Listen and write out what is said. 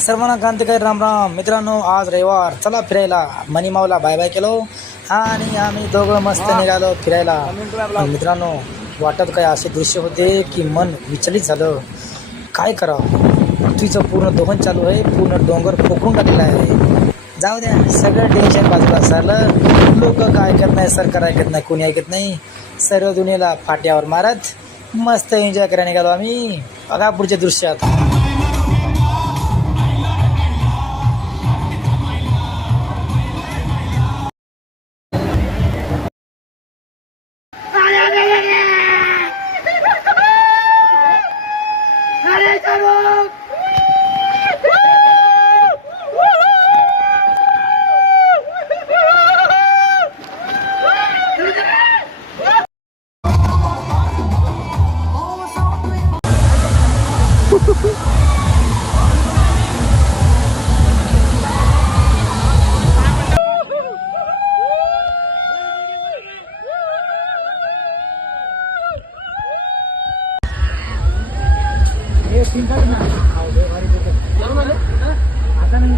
सर्वांना क्रांतिकारी राम राम मित्रांनो. आज रविवार, चला फिरायला. मनीमावला बाय बाय केलो आणि आम्ही दोघं मस्त निघालो फिरायला. मित्रांनो, वाटत काय असे दृश्य होते की मन विचलित झालं. काय करावं, पृथ्वीचं पूर्ण दोहन चालू आहे, पूर्ण डोंगर पोखरून टाकलेला आहे. जाऊ द्या, सगळं टेन्शन बाजूला झालं. लोक काय ऐकत नाही, सरकार ऐकत नाही, कोणी ऐकत नाही. सर्व दुनियेला फाट्यावर मारत मस्त एन्जॉय करायला निघालो आम्ही. बघा पुढच्या दृश्यात. आता नाही